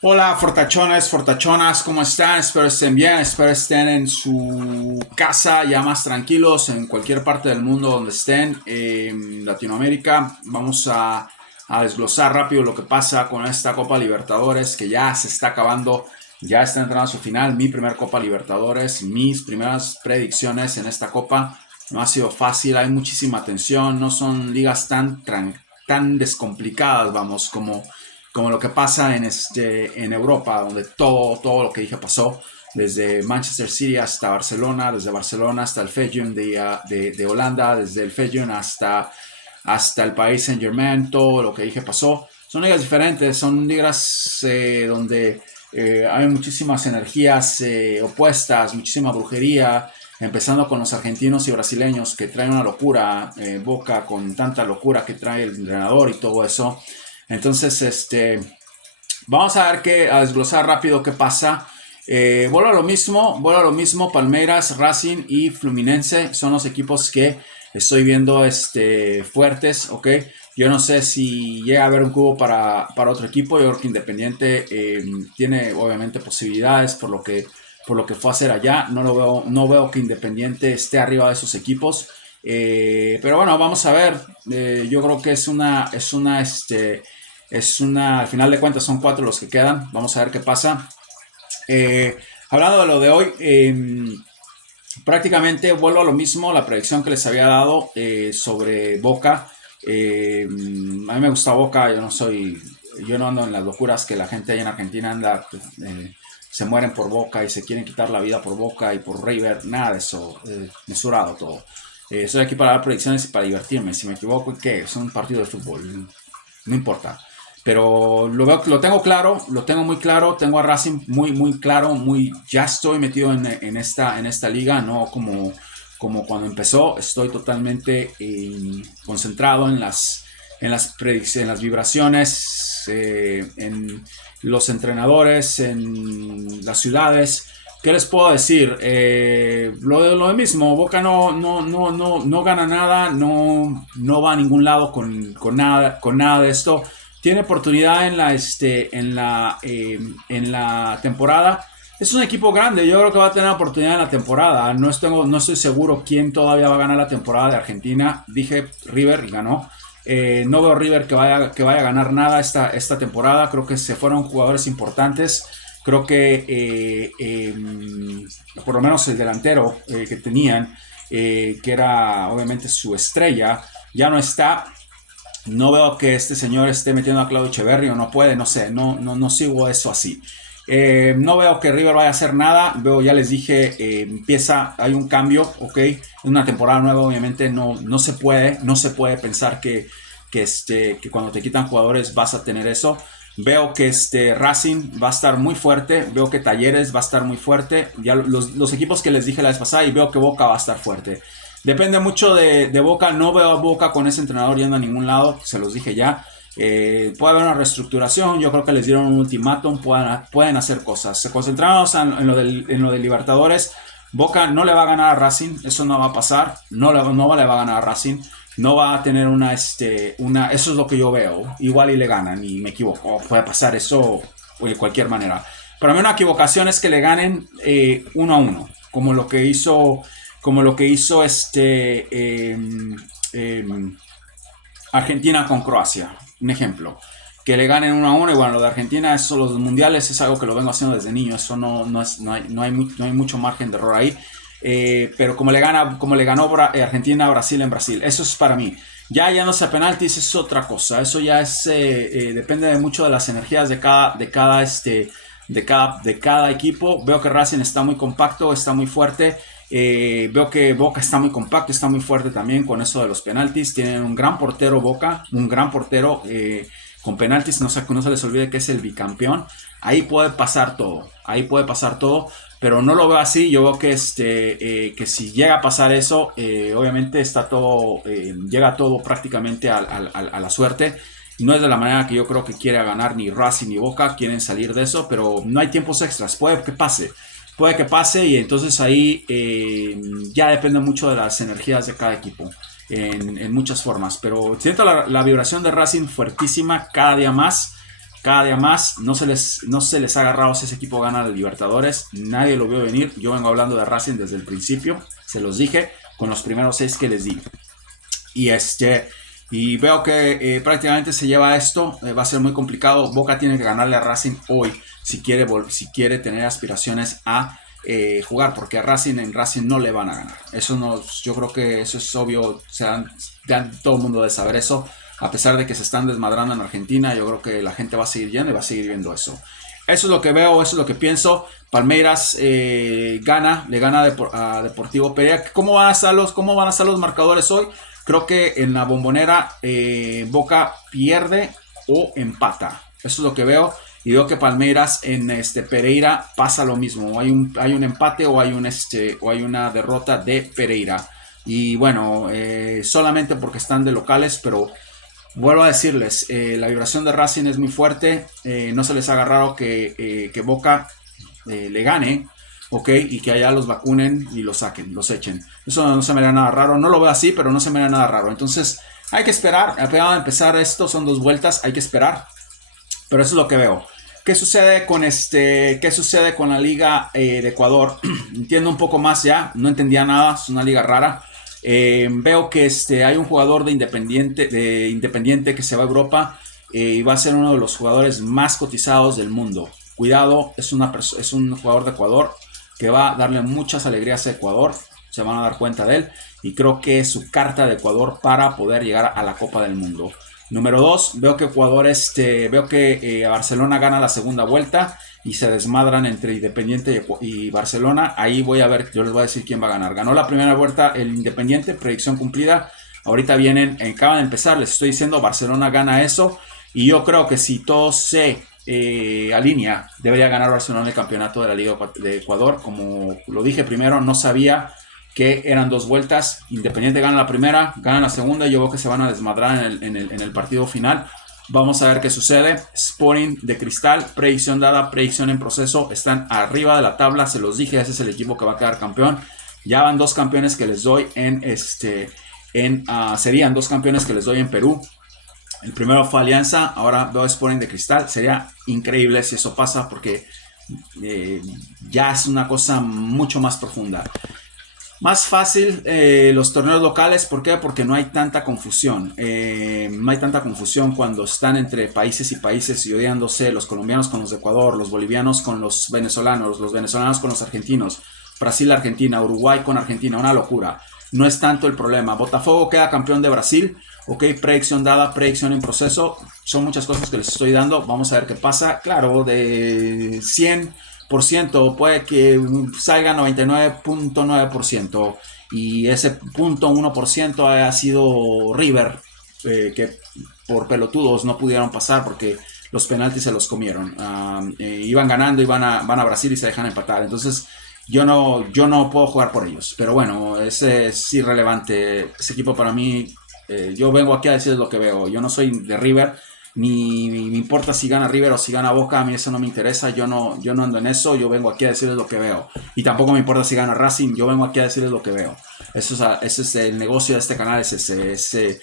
Hola, fortachones, fortachonas, ¿cómo están? Espero estén bien, espero estén en su casa ya más tranquilos, en cualquier parte del mundo donde estén, en Latinoamérica. Vamos a desglosar rápido lo que pasa con esta Copa Libertadores que ya se está acabando, ya está entrando a su final. Mi primer Copa Libertadores, mis primeras predicciones en esta Copa. No ha sido fácil, hay muchísima tensión, no son ligas tan descomplicadas, vamos, como lo que pasa en Europa, donde todo lo que dije pasó, desde Manchester City hasta Barcelona, desde Barcelona hasta el Feyenoord de Holanda, desde el Feyenoord hasta el Paris Saint-Germain, todo lo que dije pasó. Son ligas diferentes, son ligas donde hay muchísimas energías opuestas, muchísima brujería, empezando con los argentinos y brasileños que traen una locura, Boca con tanta locura que trae el entrenador y todo eso. Entonces, vamos a desglosar rápido qué pasa. Vuelvo a lo mismo, Palmeiras, Racing y Fluminense son los equipos que estoy viendo fuertes, ¿ok? Yo no sé si llega a haber un cubo para otro equipo. Yo creo que Independiente tiene obviamente posibilidades por lo que fue a hacer allá. No veo que Independiente esté arriba de esos equipos. Pero bueno, vamos a ver. Yo creo que al final de cuentas son cuatro los que quedan. Vamos a ver qué pasa. Hablando de lo de hoy, prácticamente vuelvo a lo mismo, la predicción que les había dado sobre Boca. A mí me gusta Boca, yo no ando en las locuras que la gente ahí en Argentina anda, se mueren por Boca y se quieren quitar la vida por Boca y por River, nada de eso, mesurado todo. Estoy aquí para dar predicciones y para divertirme. Si me equivoco, ¿qué? Es un partido de fútbol, no importa. Pero lo tengo claro, lo tengo muy claro, tengo a Racing muy claro, ya estoy metido en esta liga, no como cuando empezó, estoy totalmente concentrado en las vibraciones, en los entrenadores, en las ciudades. ¿Qué les puedo decir? Lo mismo, Boca no gana nada, no va a ningún lado con nada de esto. Tiene oportunidad en la temporada. Es un equipo grande, yo creo que va a tener oportunidad en la temporada. No estoy seguro quién todavía va a ganar la temporada de Argentina. Dije River y ganó. No veo River que vaya a ganar nada esta temporada. Creo que se fueron jugadores importantes. Creo que por lo menos el delantero que tenían, que era obviamente su estrella, ya no está. No veo que este señor esté metiendo a Claudio Echeverri o no puede, no sé, no sigo eso así. No veo que River vaya a hacer nada. Veo, ya les dije, hay un cambio, ok. En una temporada nueva, obviamente, no se puede pensar que cuando te quitan jugadores vas a tener eso. Veo que Racing va a estar muy fuerte. Veo que Talleres va a estar muy fuerte. Ya los equipos que les dije la vez pasada. Y veo que Boca va a estar fuerte. Depende mucho de Boca. No veo a Boca con ese entrenador yendo a ningún lado. Se los dije ya. Puede haber una reestructuración. Yo creo que les dieron un ultimátum. Pueden hacer cosas. Se concentraron en lo de Libertadores. Boca no le va a ganar a Racing. Eso no va a pasar. No le va a ganar a Racing. No va a tener eso es lo que yo veo. Igual y le ganan y me equivoco. Puede pasar eso de cualquier manera. Para mí una equivocación es que le ganen 1-1. Como lo que hizo Argentina con Croacia. Un ejemplo. Que le ganen 1-1. Y bueno, lo de Argentina, eso, los mundiales es algo que lo vengo haciendo desde niño. Eso no hay mucho margen de error ahí. Pero como le ganó Argentina a Brasil en Brasil. Eso es para mí. Ya yándose a penaltis es otra cosa. Eso ya depende de mucho de las energías de cada equipo. Veo que Racing está muy compacto, está muy fuerte. Veo que Boca está muy compacto, está muy fuerte también con eso de los penaltis. Tienen un gran portero Boca, un gran portero con penaltis. No se les olvide que es el bicampeón. Ahí puede pasar todo, pero no lo veo así. Yo veo que si llega a pasar eso, obviamente llega todo prácticamente a la suerte. No es de la manera que yo creo que quiere ganar ni Racing ni Boca, quieren salir de eso, pero no hay tiempos extras, puede que pase y entonces ahí ya depende mucho de las energías de cada equipo en muchas formas, pero siento la vibración de Racing fuertísima cada día más. cada día más. No se les ha agarrado si ese equipo gana la Libertadores. Nadie lo vio venir. Yo vengo hablando de Racing desde el principio. Se los dije con los primeros 6 que les di. Y veo que prácticamente se lleva esto. Va a ser muy complicado. Boca tiene que ganarle a Racing hoy si quiere tener aspiraciones a jugar, porque a en Racing no le van a ganar. Eso no, yo creo que eso es obvio. Ya todo el mundo debe saber eso. A pesar de que se están desmadrando en Argentina, yo creo que la gente va a seguir yendo y va a seguir viendo eso. Eso es lo que veo, eso es lo que pienso. Palmeiras le gana a Deportivo Pereira. ¿Cómo van a estar los marcadores hoy? Creo que en la Bombonera Boca pierde o empata. Eso es lo que veo. Y veo que Palmeiras en Pereira pasa lo mismo. Hay un empate o hay una derrota de Pereira. Y bueno, solamente porque están de locales, pero vuelvo a decirles, la vibración de Racing es muy fuerte. No se les haga raro que Boca le gane, ok, y que allá los vacunen y los saquen, los echen. Eso no se me da nada raro. No lo veo así, pero no se me da nada raro. Entonces, hay que esperar. A empezar esto, son 2 vueltas, hay que esperar. Pero eso es lo que veo. ¿Qué sucede con la Liga de Ecuador? Entiendo un poco más ya. No entendía nada. Es una liga rara. Veo que hay un jugador de Independiente que se va a Europa y va a ser uno de los jugadores más cotizados del mundo. Cuidado, es un jugador de Ecuador que va a darle muchas alegrías a Ecuador. Se van a dar cuenta de él. Y creo que es su carta de Ecuador para poder llegar a la Copa del Mundo. Número 2, veo que Barcelona gana la segunda vuelta y se desmadran entre Independiente y Barcelona. Ahí voy a ver, yo les voy a decir quién va a ganar. Ganó la primera vuelta el Independiente, predicción cumplida. Ahorita acaban de empezar, les estoy diciendo, Barcelona gana eso. Y yo creo que si todo se alinea, debería ganar Barcelona el campeonato de la Liga de Ecuador. Como lo dije primero, no sabía que eran 2 vueltas. Independiente gana la primera, gana la segunda. Yo veo que se van a desmadrar en el partido final. Vamos a ver qué sucede. Sporting de Cristal, predicción dada, predicción en proceso. Están arriba de la tabla, se los dije, ese es el equipo que va a quedar campeón. Ya van 2 campeones que les doy serían 2 campeones que les doy en Perú. El primero fue Alianza, ahora veo Sporting de Cristal. Sería increíble si eso pasa, porque ya es una cosa mucho más profunda. Más fácil los torneos locales, ¿por qué? Porque no hay tanta confusión. No hay tanta confusión cuando están entre países y países y odiándose, los colombianos con los de Ecuador, los bolivianos con los venezolanos con los argentinos, Brasil, Argentina, Uruguay con Argentina, una locura. No es tanto el problema. Botafogo queda campeón de Brasil, ok, predicción dada, predicción en proceso. Son muchas cosas que les estoy dando, vamos a ver qué pasa. Claro, de 100%, puede que salga 99.9% y ese 0.1% haya sido River, que por pelotudos no pudieron pasar porque los penaltis se los comieron. Iban ganando y van a Brasil y se dejan empatar. Entonces yo no puedo jugar por ellos. Pero bueno, ese es irrelevante. Ese equipo para mí, yo vengo aquí a decirles lo que veo. Yo no soy de River. Ni me importa si gana River o si gana Boca, a mí eso no me interesa, yo no ando en eso, yo vengo aquí a decirles lo que veo. Y tampoco me importa si gana Racing, yo vengo aquí a decirles lo que veo. Ese es el negocio de este canal, es ese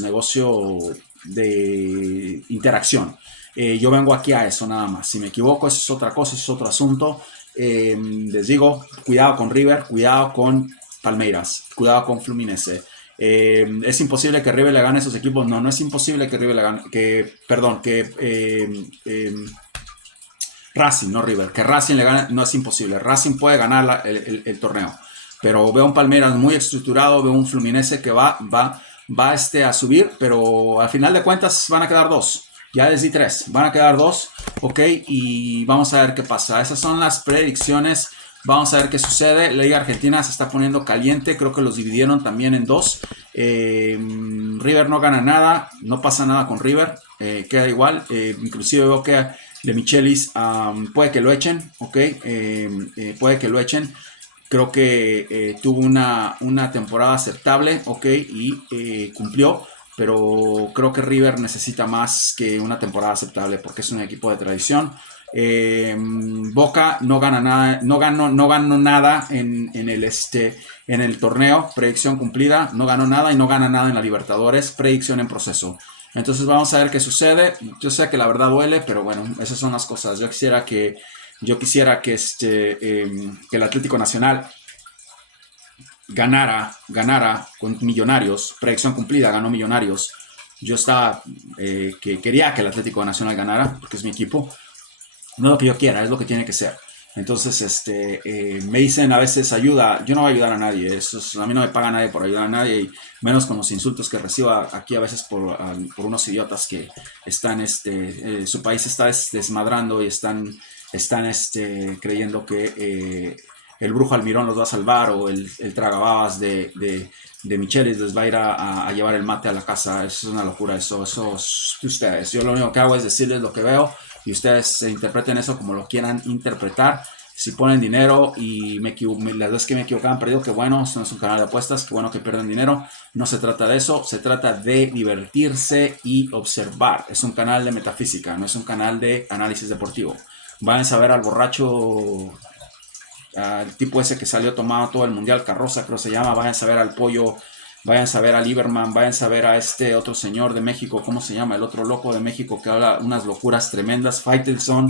negocio de interacción. Yo vengo aquí a eso nada más. Si me equivoco, eso es otra cosa, eso es otro asunto. Les digo, cuidado con River, cuidado con Palmeiras, cuidado con Fluminense. Es imposible que River le gane a esos equipos. No es imposible que River le gane. Racing, no River. Que Racing le gane, no es imposible. Racing puede ganar el torneo. Pero veo un Palmeiras muy estructurado. Veo un Fluminense que va a subir. Pero al final de cuentas van a quedar 2. Ya les di 3. Van a quedar 2. Ok. Y vamos a ver qué pasa. Esas son las predicciones. Vamos a ver qué sucede. La Liga Argentina se está poniendo caliente. Creo que los dividieron también en 2. River no gana nada. No pasa nada con River. Queda igual. Inclusive veo que De Michelis puede que lo echen. Ok. Puede que lo echen. Creo que tuvo una temporada aceptable. Ok. Y cumplió. Pero creo que River necesita más que una temporada aceptable porque es un equipo de tradición. Boca no gana nada, no ganó nada en el torneo, predicción cumplida, no ganó nada y no gana nada en la Libertadores, predicción en proceso. Entonces vamos a ver qué sucede. Yo sé que la verdad duele, pero bueno, esas son las cosas. Yo quisiera que el Atlético Nacional ganara con Millonarios, predicción cumplida, ganó Millonarios. Yo estaba que quería que el Atlético Nacional ganara, porque es mi equipo. No es lo que yo quiera, es lo que tiene que ser. Entonces, me dicen a veces ayuda. Yo no voy a ayudar a nadie. A mí no me paga nadie por ayudar a nadie, y menos con los insultos que recibo aquí a veces por unos idiotas que están, su país está desmadrando y están creyendo que el brujo Almirón los va a salvar, o el tragababas de Michelis les va a ir a llevar el mate a la casa. Eso es una locura. Eso es de ustedes. Yo lo único que hago es decirles lo que veo, y ustedes se interpreten eso como lo quieran interpretar. Si ponen dinero y las veces que me equivocaban perdido, que bueno, esto no es un canal de apuestas, que bueno que pierden dinero. No se trata de eso, se trata de divertirse y observar. Es un canal de metafísica, no es un canal de análisis deportivo. Vayan a ver al borracho, al tipo ese que salió tomado todo el mundial, Carroza creo se llama. Vayan a ver al pollo, vayan a ver a Lieberman, vayan a ver a este otro señor de México, ¿cómo se llama? El otro loco de México que habla unas locuras tremendas, Faitelson.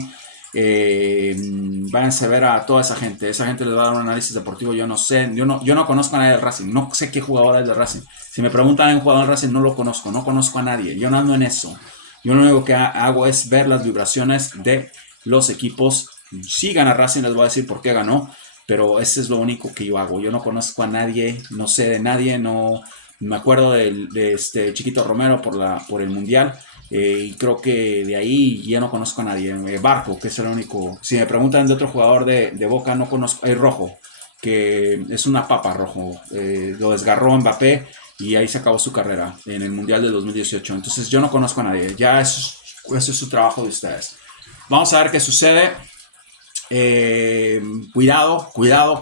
Vayan a ver a toda esa gente les va a dar un análisis deportivo. Yo no sé, yo no conozco a nadie del Racing, no sé qué jugador es del Racing. Si me preguntan a un jugador del Racing, no lo conozco, no conozco a nadie, yo no ando en eso. Yo lo único que hago es ver las vibraciones de los equipos. Si gana Racing, les voy a decir por qué ganó, pero ese es lo único que yo hago. Yo no conozco a nadie, no sé de nadie, no me acuerdo de este Chiquito Romero por el Mundial, y creo que de ahí ya no conozco a nadie. Barco, que es el único. Si me preguntan de otro jugador de Boca, no conozco. Hay Rojo, que es una papa. Rojo, lo desgarró Mbappé y ahí se acabó su carrera en el Mundial de 2018. Entonces yo no conozco a nadie. Ya eso es su trabajo de ustedes. Vamos a ver qué sucede. Cuidado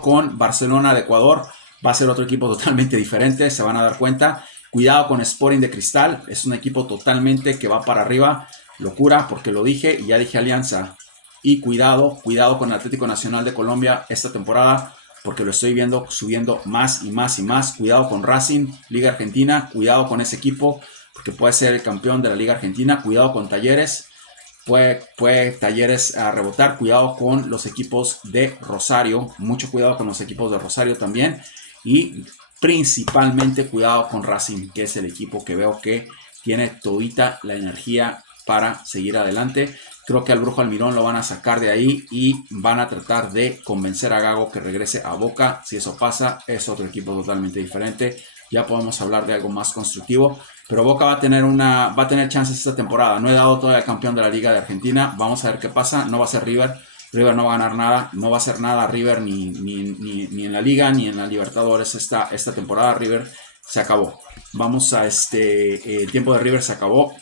con Barcelona de Ecuador. Va a ser otro equipo totalmente diferente, se van a dar cuenta. Cuidado con Sporting de Cristal, es un equipo totalmente que va para arriba. Locura, porque lo dije y ya dije Alianza. Y cuidado con el Atlético Nacional de Colombia esta temporada, porque lo estoy viendo subiendo más y más y más. Cuidado con Racing, Liga Argentina, cuidado con ese equipo, porque puede ser el campeón de la Liga Argentina. Cuidado con Talleres, puede Talleres a rebotar. Cuidado con los equipos de Rosario, mucho cuidado con los equipos de Rosario también. Y principalmente cuidado con Racing, que es el equipo que veo que tiene todita la energía para seguir adelante. Creo que al Brujo Almirón lo van a sacar de ahí y van a tratar de convencer a Gago que regrese a Boca. Si eso pasa, es otro equipo totalmente diferente. Ya podemos hablar de algo más constructivo. Pero Boca va a tener chances esta temporada. No he dado todavía al campeón de la Liga de Argentina. Vamos a ver qué pasa. No va a ser River. River no va a ganar nada, no va a hacer nada River ni en la Liga ni en la Libertadores esta temporada. River se acabó. El tiempo de River se acabó.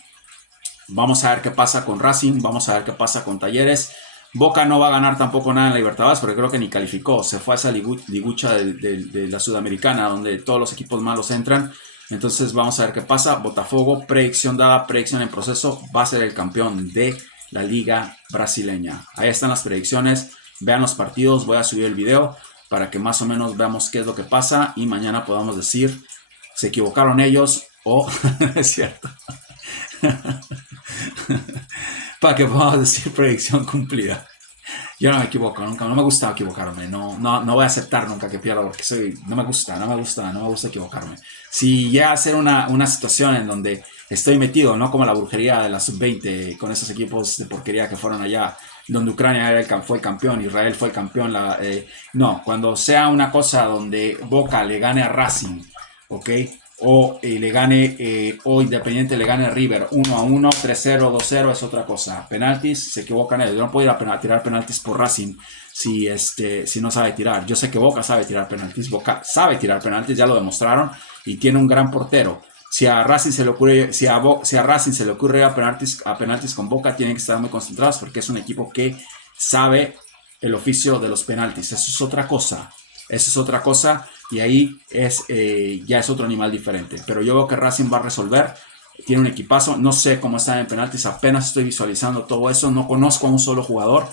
Vamos a ver qué pasa con Racing, vamos a ver qué pasa con Talleres. Boca no va a ganar tampoco nada en la Libertadores, porque creo que ni calificó. Se fue a esa ligucha de la Sudamericana, donde todos los equipos malos entran. Entonces vamos a ver qué pasa. Botafogo, predicción dada, predicción en proceso, va a ser el campeón de la Liga Brasileña. Ahí están las predicciones. Vean los partidos, voy a subir el video para que más o menos veamos qué es lo que pasa y mañana podamos decir se equivocaron ellos o es cierto. Para que podamos decir predicción cumplida. Yo no me equivoco nunca, no me gusta equivocarme, no voy a aceptar nunca que pierda, porque no me gusta equivocarme. Si llega a ser una situación en donde estoy metido, no como la brujería de la sub-20 con esos equipos de porquería que fueron allá, donde Ucrania fue el campeón, Israel fue el campeón, no, cuando sea una cosa donde Boca le gane a Racing, ¿ok? O le gane, o Independiente le gane a River 1-1, 3-0, 2-0, es otra cosa. Penaltis, se equivocan ellos. Yo no puedo ir a tirar penaltis por Racing si no sabe tirar. Yo sé que Boca sabe tirar penaltis. Boca sabe tirar penaltis, ya lo demostraron, y tiene un gran portero. Si a Racing se le ocurre, ir a penaltis con Boca, tienen que estar muy concentrados, porque es un equipo que sabe el oficio de los penaltis. Eso es otra cosa. Y ahí ya es otro animal diferente. Pero yo veo que Racing va a resolver. Tiene un equipazo. No sé cómo están en penaltis. Apenas estoy visualizando todo eso. No conozco a un solo jugador.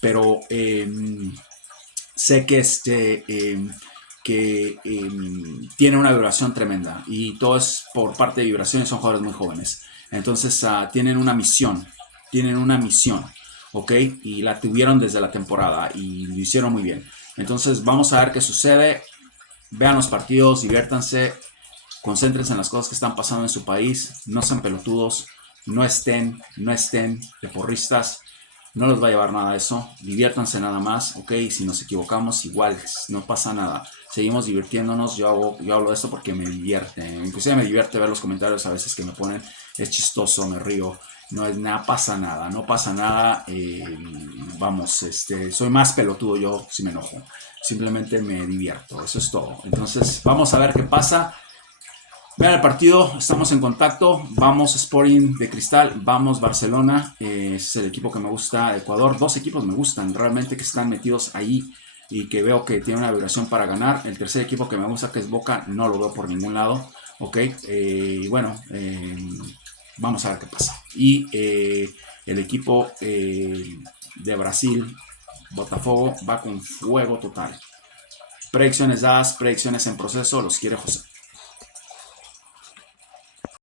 Pero sé que tiene una vibración tremenda. Y todo es por parte de vibraciones. Son jugadores muy jóvenes. Entonces tienen una misión, ¿ok? Y la tuvieron desde la temporada y lo hicieron muy bien. Entonces vamos a ver qué sucede. Vean los partidos, diviértanse, concéntrense en las cosas que están pasando en su país, no sean pelotudos, no estén de porristas, no les va a llevar nada eso, diviértanse nada más, ok, si nos equivocamos igual, no pasa nada, seguimos divirtiéndonos, yo hablo de esto porque me divierte, inclusive me divierte ver los comentarios a veces que me ponen, es chistoso, me río, no es nada, no pasa nada, vamos, soy más pelotudo yo si me enojo, simplemente me divierto, eso es todo, entonces vamos a ver qué pasa. Vean el partido, estamos en contacto, vamos Sporting de Cristal, vamos Barcelona, es el equipo que me gusta, Ecuador, dos equipos me gustan realmente que están metidos ahí y que veo que tiene una vibración para ganar, el tercer equipo que me gusta que es Boca, no lo veo por ningún lado, ok, y bueno, vamos a ver qué pasa. Y el equipo de Brasil, Botafogo, va con fuego total. Predicciones dadas, predicciones en proceso, los quiere José.